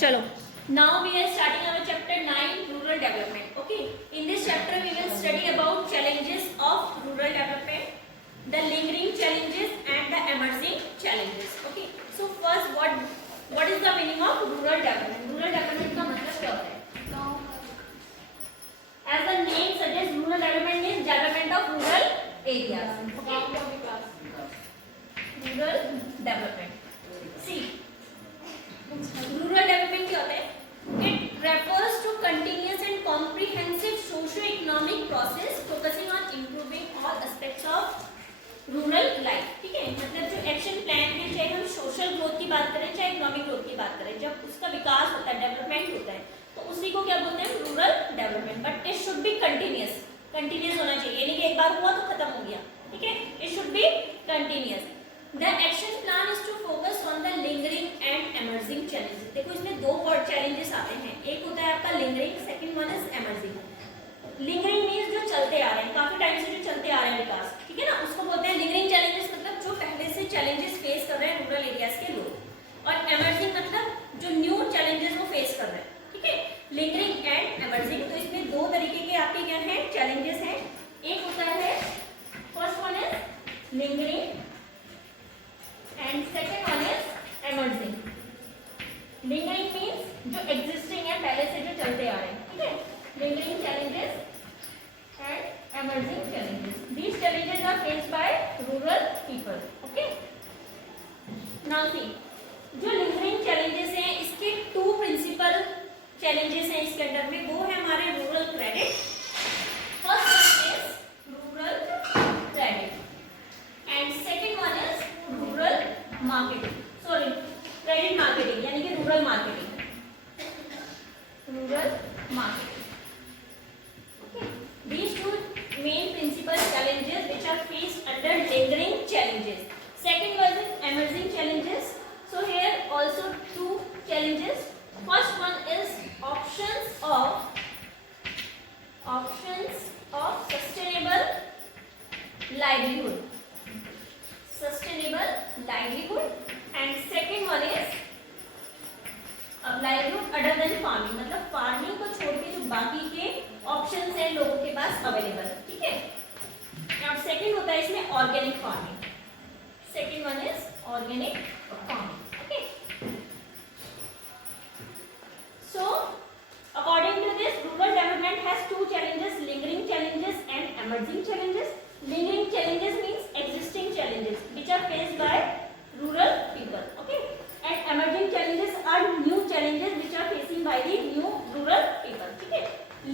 चलो, now we are starting our chapter 9, rural development. Okay, in this chapter we will study about challenges of rural development, the lingering challenges and the emerging challenges. Okay, so first what is the meaning of rural development? Rural development का मतलब क्या होता है? As the name suggests, rural development means development of rural areas. Okay, rural development. See, rural development क्या होता है? It refers to continuous and comprehensive socio-economic process focusing on improving all aspects of rural life. ठीक है, मतलब जो action plan है, चाहे हम सोशल ग्रोथ की बात करें चाहे इकोनॉमिक ग्रोथ की बात करें, जब उसका विकास होता है, डेवलपमेंट होता है, तो उसी को क्या बोलते हैं? Rural development. But it should be continuous होना चाहिए, यानी कि एक बार हुआ तो खत्म हो गया. ठीक है, it should be continuous. The action plan is to focus on the lingering and emerging challenges. देखो, इसमें दो वर्ड चैलेंजेस आते हैं. एक होता है आपका lingering, second one is emerging. Lingering means जो चलते आ रहे हैं, काफी टाइम से जो चलते आ रहे हैं विकास, ठीक है ना, उसको बोलते हैं लिंगरिंग चैलेंजेस. मतलब जो पहले से चैलेंजेस फेस कर रहे हैं रूरल एरियाज के लोग. और एमर्जिंग मतलब जो न्यू चैलेंजेस वो फेस कर रहे हैं. ठीक है, लिंगरिंग एंड एमर्जिंग. तो इसमें दो तरीके के आपके क्या है? चैलेंजेस हैं. एक होता है, first one is lingering and second one is emerging. Lingering means जो एग्जिस्टिंग है, पहले से जो चलते आ रहे हैं. ठीक है, lingering challenges and emerging challenges. These challenges are faced by rural people. Okay. Now see, जो lingering challenges हैं, इसके two principal challenges हैं इसके अंदर में. वो है हमारे rural credit. First one is rural credit and second one is rural marketing. Sorry, credit marketing यानी कि rural marketing. Rural marketing. These two main principal challenges which are faced under lingering challenges. Second was emerging challenges. So here also two challenges. First one is options of sustainable livelihood. Sustainable livelihood. And second one is livelihood other than farming. मतलब farming को छोड़ के जो बाकी के options हैं लोगों के पास अवेलेबल. ठीक है, और सेकंड होता है इसमें organic farming. Second one is organic farming. Okay, so according to this, rural development has two challenges, lingering challenges and emerging challenges. Lingering challenges means existing challenges which are faced by rural people. Okay, and emerging challenges are new challenges which are facing by the new rural people. ठीक है,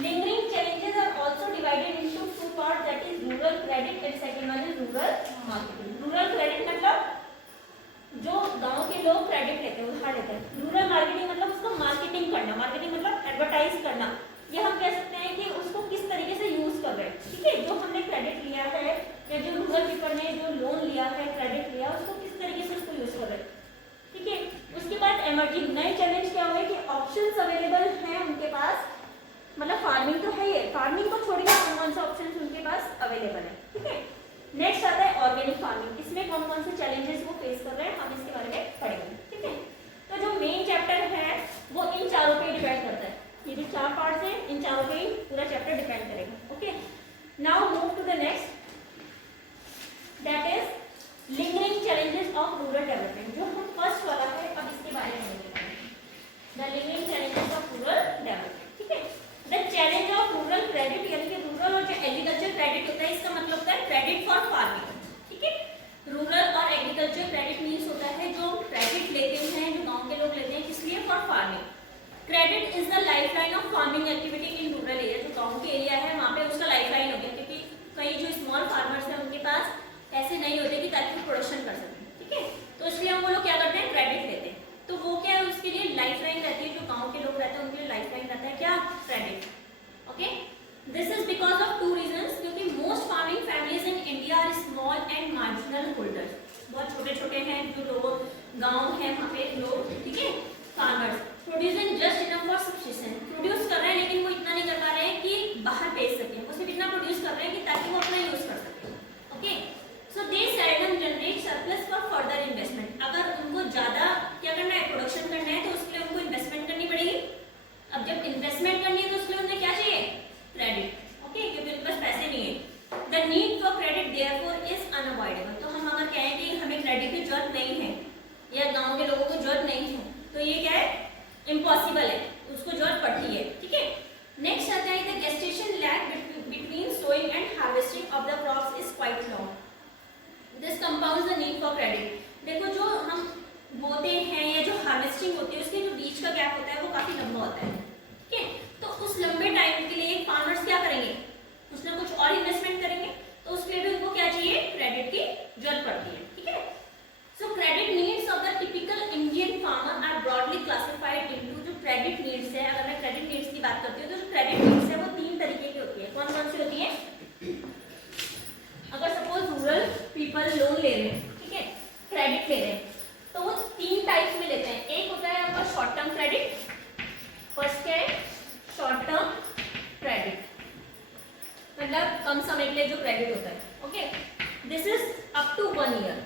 lingering challenges are also divided into two parts, that is rural credit and second one is rural marketing. rural credit मतलब जो गांव के लोग credit लेते हैं, उधार लेते हैं. रूरल मार्केटिंग मतलब उसको मार्केटिंग करना. मार्केटिंग मतलब एडवर्टाइज करना. ये हम कह सकते हैं कि उसको किस तरीके से यूज कर रहे हैं. ठीक है, जो हमने क्रेडिट लिया है या जो रूरल पीपल ने जो लोन लिया है, क्रेडिट लिया, उसको किस तरीके से उसको यूज कर रहे हैं. ठीक है, उसके बाद एमर्जिंग नए चैलेंज क्या हुए कि ऑप्शंस अवेलेबल हैं उनके पास. मतलब फार्मिंग तो है ही है, फार्मिंग को छोड़ के कौन कौन से ऑप्शंस उनके पास अवेलेबल है. ठीक है, नेक्स्ट आता है ऑर्गेनिक फार्मिंग. इसमें कौन कौन से चैलेंजेस वो फेस कर रहे हैं, हम इसके बारे में पढ़ेंगे. ठीक है, तो जो मेन चैप्टर है वो इन चारों पे डिपेंड करता है. ये जो चार पार्ट्स हैं, इन चारों पे ही पूरा चैप्टर डिपेंड करेगा. Okay, now move to the next, that is lingering challenges of rural development. जो हम फर्स्ट वाला है, अब इसके बारे में the lingering challenges of rural development. ठीक है, the challenge of rural credit, यानी कि रूरल और जो एग्रीकल्चर क्रेडिट होता है, इसका मतलब होता है क्रेडिट फॉर फार्मिंग. ठीक है, रूरल और एग्रीकल्चर क्रेडिट मीन्स होता है जो क्रेडिट लेते हैं, जो गांव के लोग लेते हैं, किस लिए? For farming. Credit is the lifeline of farming activity in rural area. जो गांव के एरिया है वहाँ पे उसका लाइफलाइन हो गया, क्योंकि कई जो स्मॉल फार्मर्स हैं उनके पास ऐसे नहीं होते कि ताकि प्रोडक्शन कर सकें. ठीक है, तो इसलिए हम वो लोग क्या करते हैं? क्रेडिट लेते हैं. तो वो क्या है, उसके लिए लाइफलाइन रहती है. जो गांव के लोग रहते हैं उनके लिए लाइफलाइन रहता है क्या? Credit. Okay, this is because of two reasons. क्योंकि most farming families in India are small and marginal holders. बहुत छोटे छोटे हैं जो लोग गाँव है वहाँ पे लोग. ठीक है, farmers producing just enough for subsistence. Produce कर रहे हैं लेकिन वो इतना नहीं कर पा रहे हैं कि बाहर बेच सकें. वो सिर्फ इतना प्रोड्यूस कर रहे हैं कि ताकि वो अपना यूज कर सकें. Okay, so they seldom generate surplus for further investment. अगर उनको ज्यादा क्या करना है, प्रोडक्शन करना है, तो उसके लिए उनको इन्वेस्टमेंट करनी होता है, ठीक है। तो उस लंबे टाइम के लिए फार्मर्स क्या करेंगे, कुछ ना कुछ और इन्वेस्टमेंट करेंगे, तो उसके लिए भी उनको क्या चाहिए, क्रेडिट की जरूरत पड़ती है, ठीक है। So credit needs of the typical Indian farmer are broadly classified into, जो क्रेडिट नीड्स है, अगर मैं क्रेडिट नीड्स की बात करती हूँ तो जो क्रेडिट नीड्स है वो 3 तरीके की होती है। कौन कौन सी होती है? अगर सपोज रूरल पीपल लोन ले रहे हैं, ठीक है, क्रेडिट ले रहे हैं, तो वो 3 टाइप्स में लेते हैं। एक होता है आपका शॉर्ट टर्म क्रेडिट, फर्स्ट क्या है, शॉर्ट टर्म क्रेडिट, मतलब कम समय के लिए जो क्रेडिट होता है, okay. This is up to 1 year,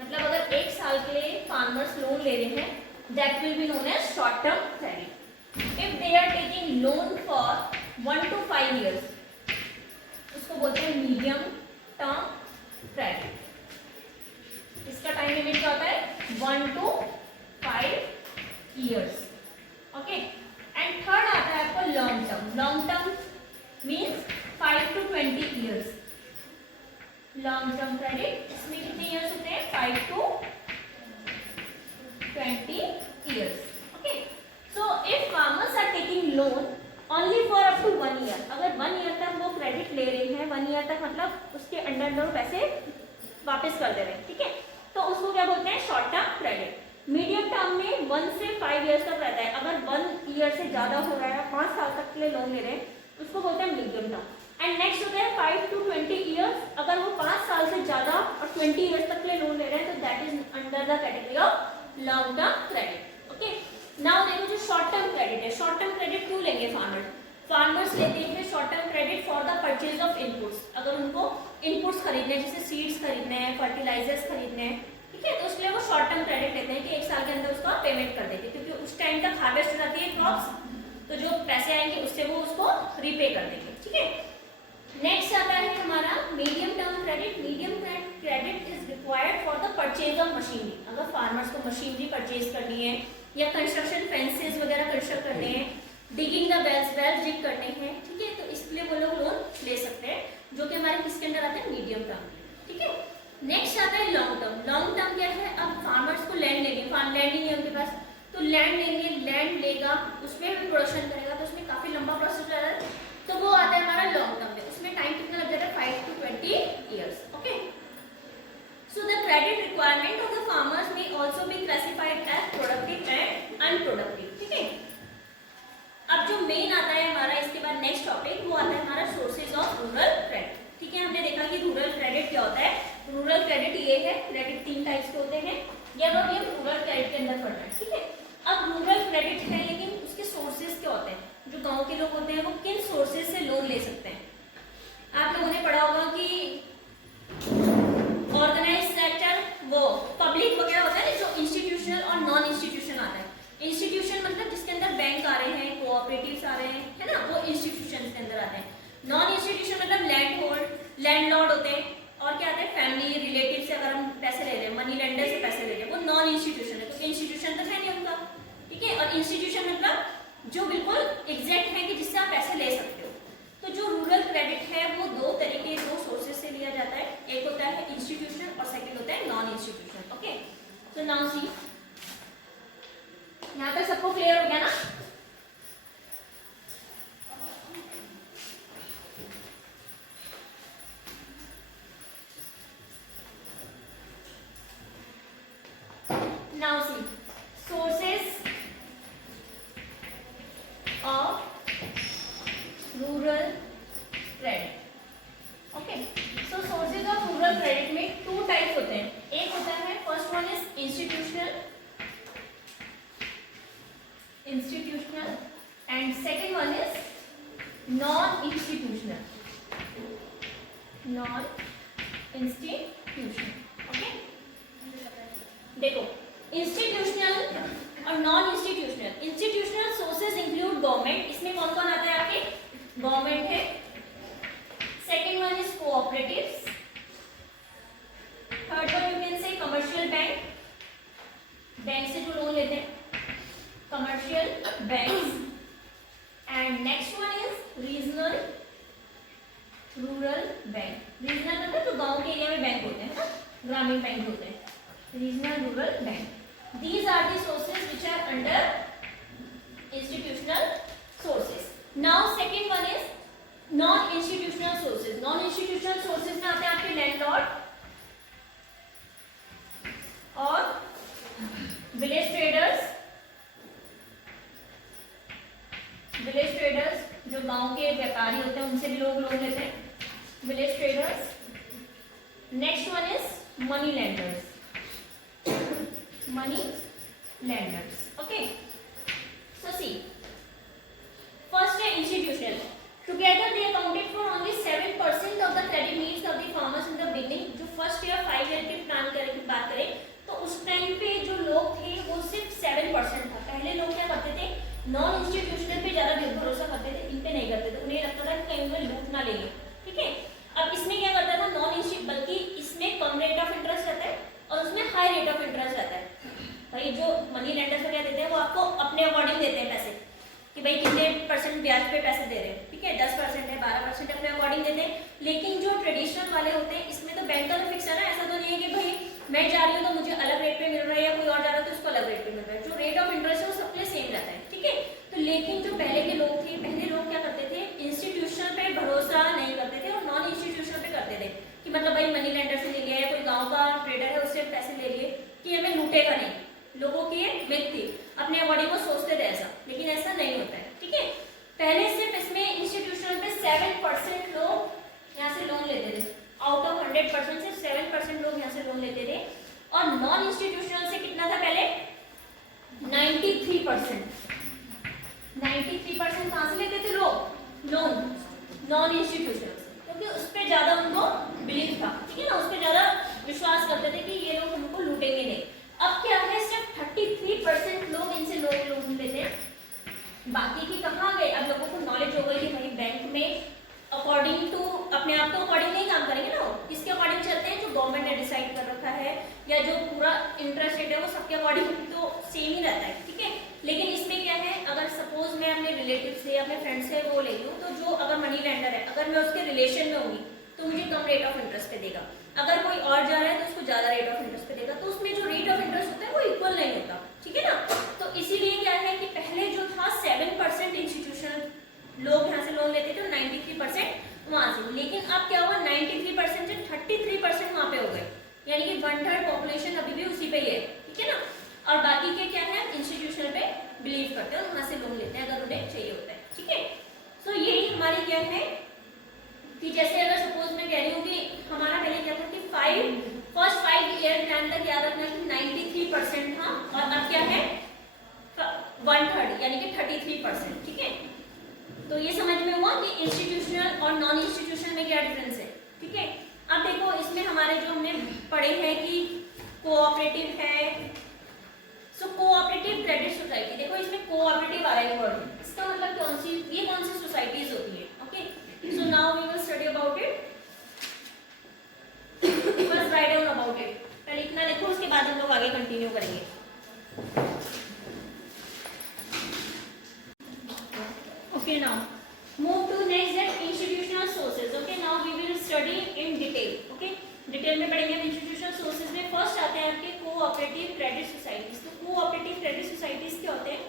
मतलब अगर 1 साल के लिए फार्मर्स लोन ले रहे हैं, that will be known as short term credit. If they are taking loan for 1 to 5 years, उसको बोलते हैं मीडियम टर्म क्रेडिट। इसका टाइम लिमिट क्या होता है, 1 to 5 years, okay. And third आता है आपको long term. Long term means 5 to 20 years। Long term credit, इसमें कितने ईयर्स होते हैं, 5 to 20 years, okay. So if farmers are taking loan only for up to 1 year, अगर 1 ईयर तक वो क्रेडिट ले रहे हैं, 1 ईयर तक मतलब उसके अंडर वो पैसे वापस कर दे रहे हैं, ठीक है, तो उसको क्या बोलते हैं, short term credit. Medium term में 1 से 5 ईयर्स तक रहता है, अगर 1 ईयर से ज्यादा हो रहा है, 5 साल तक के लिए लोन ले रहे हैं, उसको बोलते हैं मीडियम टर्म। एंड नेक्स्ट होता है 5 to 20 years, अगर वो 5 साल से ज्यादा और 20 ईयर्स तक के लिए लोन ले रहे हैं, तो that is under the category of long term credit, okay. Now देखो जो शॉर्ट टर्म क्रेडिट है, शॉर्ट टर्म क्रेडिट क्यों लेंगे फार्मर्स लेते हैं short term credit for the purchase of inputs. अगर उनको इनपुट्स खरीदने हैं, जैसे सीड्स खरीदने हैं, फर्टिलाइजर्स खरीदने हैं, ठीक है, तो उसके लिए वो शॉर्ट टर्म क्रेडिट लेते हैं कि 1 साल के अंदर उसका पेमेंट कर देंगे, क्योंकि उस टाइम तक हार्वेस्ट हो जाती है क्रॉप्स, तो जो पैसे आएंगे उससे वो उसको रीपे कर देंगे, ठीक है। नेक्स्ट आता है हमारा medium term credit. Medium credit is required for the purchase of machinery. अगर फार्मर्स को मशीनरी परचेज करनी है या कंस्ट्रक्शन फेंसेस वगैरह कंस्ट्रक्ट करने हैं, डिगिंग द वेल्स डिग करने हैं, ठीक है, तो इसके लिए वो लोग लोन ले सकते हैं, जो कि हमारे किसके अंदर आते हैं, मीडियम टर्म, ठीक है। नेक्स्ट आता है लॉन्ग टर्म। लॉन्ग टर्म क्या है, अब फार्मर्स को लैंड लेंगे, लैंड नहीं है उनके पास, तो लैंड लेंगे, लैंड लेगा, उसमें भी प्रोडक्शन करेगा, तो उसमें काफी लंबा प्रोसेस रहता है, तो वो आता है हमारा लॉन्ग टर्म में। उसमें टाइम कितना लग जाता है, 5 to 20 years, okay. So the credit requirement of the farmers may also be classified as productive and unproductive, ठीक है। अब जो मेन आता है हमारा इसके बाद नेक्स्ट टॉपिक, वो आता है हमारा सोर्सेज ऑफ रूरल क्रेडिट, ठीक है। हमने देखा कि रूरल क्रेडिट क्या होता है। रूरल क्रेडिट ये है, क्रेडिट 3 टाइप्स के होते हैं, ये अब हम रूरल क्रेडिट के अंदर पढ़ रहे हैं, ठीक है। अब रूरल क्रेडिट है, लेकिन उसके सोर्सेज क्या होते हैं, जो गांव के लोग होते हैं वो किन सोर्सेज से लोन ले सकते हैं। आप लोगों ने पढ़ा होगा कि ऑर्गेनाइज सेक्टर, वो पब्लिक वगैरह होता है ना, जो इंस्टीट्यूशनल और नॉन इंस्टीट्यूशनल आता है। इंस्टीट्यूशन मतलब जिसके अंदर बैंक आ रहे हैं, कोऑपरेटिव्स आ रहे हैं, है ना, वो इंस्टीट्यूशन के अंदर आते हैं। नॉन इंस्टीट्यूशन मतलब लैंडलॉर्ड होते हैं, और क्या आते हैं, फैमिली रिलेटिव से अगर हम पैसे ले रहे हैं, मनी लेंडर से पैसे ले रहे हैं, वो नॉन इंस्टीट्यूशन है, क्योंकि इंस्टीट्यूशन तो है नहीं उनका, ठीक है। और इंस्टीट्यूशन मतलब जो बिल्कुल एग्जैक्ट है कि जिससे आप पैसे ले सकते हो। तो जो रूरल क्रेडिट है वो 2 तरीके, 2 सोर्सेज से लिया जाता है, एक होता है इंस्टीट्यूशनल और सेकंड होता है non institutional, okay. So now see, यहाँ तक सबको क्लियर हो गया ना। Now see, sources of rural credit, okay. So sources of rural credit में 2 टाइप्स होते हैं। एक होता है, first one is institutional and second one is non-institutional, okay. देखो इंस्टीट्यूशनल और non institutional. Institutional sources include government, इसमें कौन कौन आता है आपके, गवर्नमेंट है। Second one is cooperatives, third one you can say commercial bank, bank से जो लोन लेते हैं, commercial banks, and next one is regional rural bank. Regional मतलब जो गांव के एरिया में बैंक होते हैं ना, ग्रामीण बैंक होते हैं, regional rural bank. These are the sources which are under now second one is non institutional sources. Non institutional sources में आते हैं आपके लैंडलॉर्ड और विलेज ट्रेडर्स। विलेज ट्रेडर्स जो गांव के व्यापारी होते हैं उनसे भी लोग लोन लेते हैं, village traders. Next one is money lenders, money lenders. Okay, so see first है institutional. Together they accounted for only 7% of the credit needs of the farmers in the beginning. जो फर्स्ट ईयर 5 ईयर के plan करने की बात करें तो उस time पे जो लोग थे वो सिर्फ 7% था। पहले लोग क्या करते थे, नॉन इंस्टीट्यूशनल पे ज्यादा भरोसा करते थे, इन पे नहीं करते थे। उन्हें लगता था कि कहीं वो लूट ना लेंगे, ठीक है। अब इसमें क्या करता था, नॉन इंस्टीट्यूट, बल्कि इसमें कम रेट ऑफ इंटरेस्ट रहता है और उसमें हाई रेट ऑफ इंटरेस्ट रहता है। भाई जो मनी लेंडर्स क्या देते हैं वो आपको अपने अकॉर्डिंग देते हैं पैसे, कि भाई कितने % ब्याज पे पैसे दे रहे हैं, ठीक है, 10% है, 12% अपने अकॉर्डिंग देते हैं। लेकिन जो ट्रेडिशनल वाले होते हैं इसमें तो बैंक का तो फिक्स है ना, ऐसा तो नहीं है कि भाई मैं जा रही हूँ तो मुझे अलग रेट पे मिल रहा है या कोई और जा रहा है तो उसको अलग रेट पे मिल रहा है। जो रेट ऑफ इंटरेस्ट है वो सबके सेम रहता है, ठीक है। तो लेकिन जो पहले के लोग थे, पहले लोग क्या करते थे, इंस्टीट्यूशन पे भरोसा नहीं करते थे और नॉन इंस्टीट्यूशन पे करते थे, कि मतलब भाई मनी लेंडर से ले लिया या कोई गाँव का ट्रेडर है उससे पैसे ले लिए कि हमें लूटेगा नहीं। लोगों की ये मिथ थी, अपने बॉडी को सोचते थे ऐसा, लेकिन ऐसा नहीं होता है, ठीक है। पहले सिर्फ इसमें इंस्टीट्यूशनल पे 7% लोग यहाँ से लोन लेते थे, आउट ऑफ 100% सिर्फ 7% लोग यहाँ से लोन लेते थे। और नॉन इंस्टीट्यूशनल से कितना था पहले, 93%। 93% कहाँ से लेते थे लोग लोन, नॉन इंस्टीट्यूशनल, क्योंकि उस पर ज्यादा उनको बिलीव था, ठीक है ना, उस पर ज्यादा विश्वास करते थे कि ये लोग हमको लूटेंगे नहीं। अब क्या है, सिर्फ 33% लोग इनसे लोन लेते हैं, बाकी की कहाँ गए। अब लोगों को नॉलेज हो गई कि भाई बैंक में अकॉर्डिंग टू अपने आप तो अकॉर्डिंग नहीं काम करेंगे ना, किसके अकॉर्डिंग चलते हैं, जो गवर्नमेंट ने डिसाइड कर रखा है या जो पूरा इंटरेस्ट रेट है वो सबके अकॉर्डिंग तो सेम ही रहता है, ठीक है। लेकिन इसमें क्या है, अगर सपोज मैं अपने रिलेटिव से अपने फ्रेंड से वो ले लूँ, तो जो अगर मनी लेंडर है, अगर मैं उसके रिलेशन में होंगी तो मुझे कम रेट ऑफ इंटरेस्ट पे देगा। अगर कोई और जा रहा है तो उसको ज्यादा रेट ऑफ इंटरेस्ट पे देगा, तो उसमें जो रेट ऑफ इंटरेस्ट होता है वो इक्वल नहीं होता, ठीक है ना। तो इसीलिए क्या है कि पहले जो था 7% इंस्टीट्यूशनल लोग यहाँ से लोन लेते थे, 93% वहां से। लेकिन अब क्या हुआ, 93% से 33% वहां पे हो गए, यानी कि 1/3 पॉपुलेशन अभी भी उसी पे ही है, ठीक है ना। और बाकी के क्या है, इंस्टीट्यूशनल पे बिलीव करते हैं और वहां से लोन लेते हैं अगर उन्हें चाहिए होता है, ठीक है। सो यही हमारी क्या है कि जैसे अगर सपोज मैं कह रही हूँ कि हमारा पहले क्या था कि फर्स्ट 5 ईयर प्लान तक याद रखना कि 93% था और अब क्या है 1/3 यानी कि 33%, ठीक है। तो ये समझ में हुआ कि इंस्टीट्यूशनल और नॉन इंस्टीट्यूशनल में क्या डिफरेंस है, ठीक है। अब देखो इसमें हमारे जो हमने पढ़े हैं कि कोऑपरेटिव है, सो कोऑपरेटिव क्रेडिट सोसाइटी। देखो इसमें कोऑपरेटिव आ रहा है वर्ड, इसका मतलब कौन सी, ये कौन सी सोसाइटीज होती है, okay. So now we will study about it. First write down about it. पहले इतना लिखो, उसके बाद हम लोग आगे कंटिन्यू करेंगे। Okay, now move to next that institutional sources. Okay, now we will study in detail. Okay, detail में पढ़ेंगे हम इंस्टीट्यूशनल सोर्सेज में। फर्स्ट आते हैं आपके कोऑपरेटिव क्रेडिट सोसाइटीज। तो कोऑपरेटिव क्रेडिट सोसाइटीज क्या होते हैं,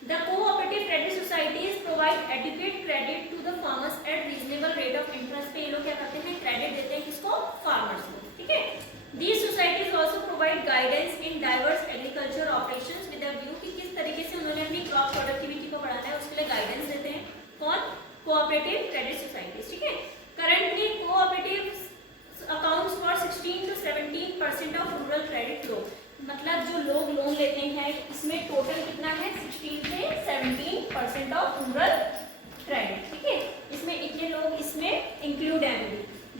The cooperative credit societies provide adequate credit to the farmers at reasonable rate of interest। पे ये लोग क्या करते हैं, क्रेडिट देते हैं किसको, फार्मर्स को, ठीक है। These societies also provide guidance in diverse agriculture operations with a view कि किस तरीके से उन्होंने अपनी क्रॉप प्रोडक्टिविटी को बढ़ाना है, उसके लिए गाइडेंस देते हैं। कौन, कोऑपरेटिव क्रेडिट सोसाइटीज, ठीक है। Currently cooperative accounts for 16 to 17% of rural credit flow. मतलब जो लोग लोन लेते हैं इसमें टोटल कितना है, 16 से 17% ऑफ रूरल क्रेडिट, ठीक है। इसमें इतने लोग इसमें इंक्लूड हैं।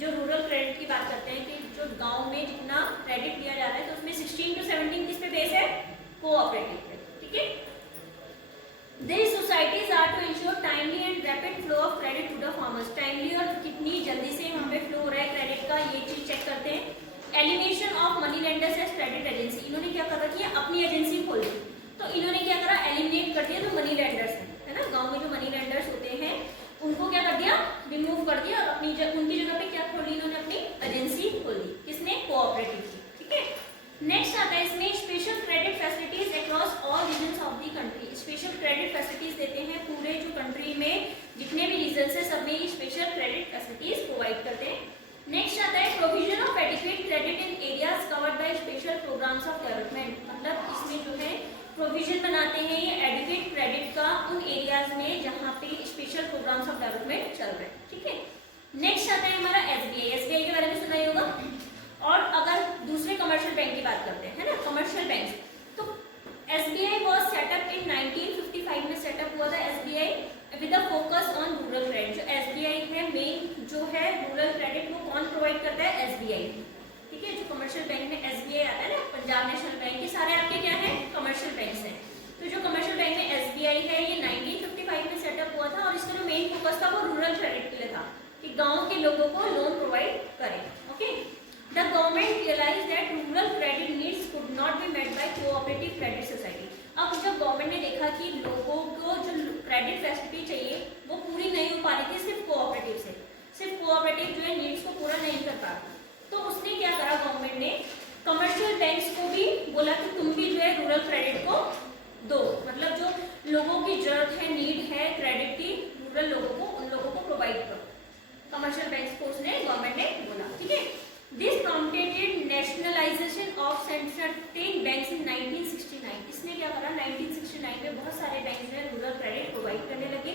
जो रूरल क्रेडिट की बात करते हैं कि जो गांव में जितना क्रेडिट लिया जा रहा है तो उसमें 16 to 17 किस पे बेस है, कोऑपरेटिव पे, ठीक है। These societies are to ensure timely and rapid flow of credit to the farmers। Timely और कितनी जल्दी से वहाँ पे फ्लो हो रहा है क्रेडिट का, ये चीज चेक करते हैं। Elimination of money lenders as credit agency. इन्होंने क्या कर रखी है, अपनी एजेंसी खोल दी, तो इन्होंने क्या करा, एलिमिनेट कर दिया जो मनी लेंडर्स है ना, गांव में जो मनी लेंडर्स होते हैं उनको क्या कर दिया, रिमूव कर दिया और अपनी उनकी जगह पे क्या खोल ली, इन्होंने अपनी एजेंसी खोल दी, किसने, कोऑपरेटिव की, ठीक है। नेक्स्ट आता है इसमें special credit facilities across all regions of the country special credit facilities देते हैं। पूरे जो कंट्री में जितने भी रीजन है सब में स्पेशल क्रेडिट फैसिलिटीज प्रोवाइड करते हैं। नेक्स्ट आता है provision of adequate credit in areas covered by special programmes of development. मतलब इसमें जो है प्रोविजन बनाते हैं ये एडिक्वेट क्रेडिट का उन एरियाज में जहाँ पे स्पेशल प्रोग्राम्स ऑफ डेवलपमेंट चल रहे हैं। ठीक है, नेक्स्ट आता है हमारा एसबीआई। एसबीआई के बारे में सुना ही होगा। और अगर दूसरे कमर्शियल बैंक की बात करते हैं, है ना, कमर्शियल बैंक, तो एसबीआई वाज सेटअप इन 1955 में सेटअप हुआ था SBI with a focus on rural credit. जो एसबीआई है मेन जो है रूरल क्रेडिट वो कौन प्रोवाइड करता है? एसबीआई। ठीक है, जो कमर्शियल बैंक में एसबीआई आता है ना, पंजाब नेशनल बैंक, ये सारे आपके क्या है? कमर्शियल बैंक्स हैं। तो जो कमर्शियल बैंक में एसबीआई है ये 1955 में सेटअप हुआ था और इसका जो मेन फोकस था वो रूरल क्रेडिट के लिए था कि गाँव के लोगों को लोन प्रोवाइड करें। Okay, the government realise that rural credit needs could not be met by cooperative credit society. अब जब गवर्नमेंट ने देखा कि लोगों को जो क्रेडिट फैसिलिटी चाहिए वो पूरी नहीं हो पा रही थी सिर्फ कोऑपरेटिव से, सिर्फ कोऑपरेटिव जो है नीड्स को पूरा नहीं कर पा रहा, तो उसने क्या करा, गवर्नमेंट ने कमर्शियल बैंक्स को भी बोला कि तुम भी जो है रूरल क्रेडिट को दो। मतलब जो लोगों की जरूरत है, नीड है क्रेडिट की रूरल लोगों को, उन लोगों को प्रोवाइड करो। कमर्शियल बैंक्स को उसने गवर्नमेंट ने बोला। ठीक है, this prompted nationalisation of certain banks in 1969। इसने क्या करा, 1969 में बहुत सारे बैंक जो है रूरल क्रेडिट प्रोवाइड करने लगे।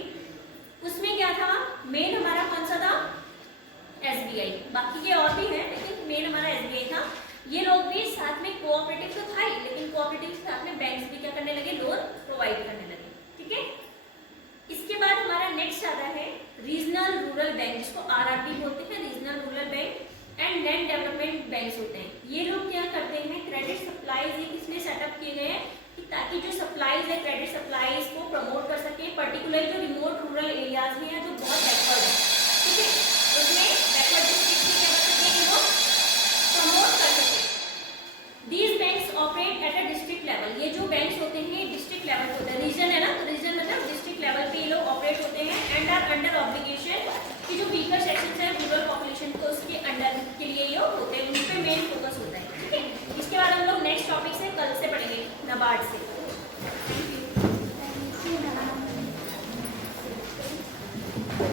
उसमें क्या था, मेन हमारा कौन सा था? एसबीआई। बाकी के और भी हैं लेकिन मेन हमारा एसबीआई था। ये लोग भी साथ में कोऑपरेटिव तो था ही, लेकिन कोऑपरेटिव के साथ में बैंक्स भी क्या करने लगे, लोन प्रोवाइड करने लगे। ठीक है, इसके बाद हमारा नेक्स्ट आता है रीजनल रूरल बैंक, जिसको आरआरबी बोलते हैं, regional rural bank and land development banks होते हैं। ये लोग क्या करते हैं, क्रेडिट सप्लाईज एक इसमें सेटअप किए गए हैं कि ताकि जो सप्लाईज है क्रेडिट सप्लाईज को प्रमोट कर सके, पर्टिकुलर जो रिमोट रूरल एरियाज में है जो बहुत बैकवर्ड है। ठीक है, उसमें बैकवर्ड डिस्ट्रिक्ट में क्या कर सकते हैं, वो प्रमोट कर सके। These banks operate at a district level. ये जो बैंक्स होते हैं डिस्ट्रिक्ट लेवल होते हैं, रीजन है ना, तो रीजन मतलब डिस्ट्रिक्ट लेवल पे ये लोग ऑपरेट होते हैं एंड आर अंडर ऑब्लिगेशन कि जो वीकर सेक्शन है रूरल पॉपुलेशन को उसके अंडर के लिए ये होते हैं, उन पर मेन फोकस होता है। ठीक है, इसके बाद हम लोग नेक्स्ट टॉपिक से कल से पढ़ेंगे, नाबार्ड से।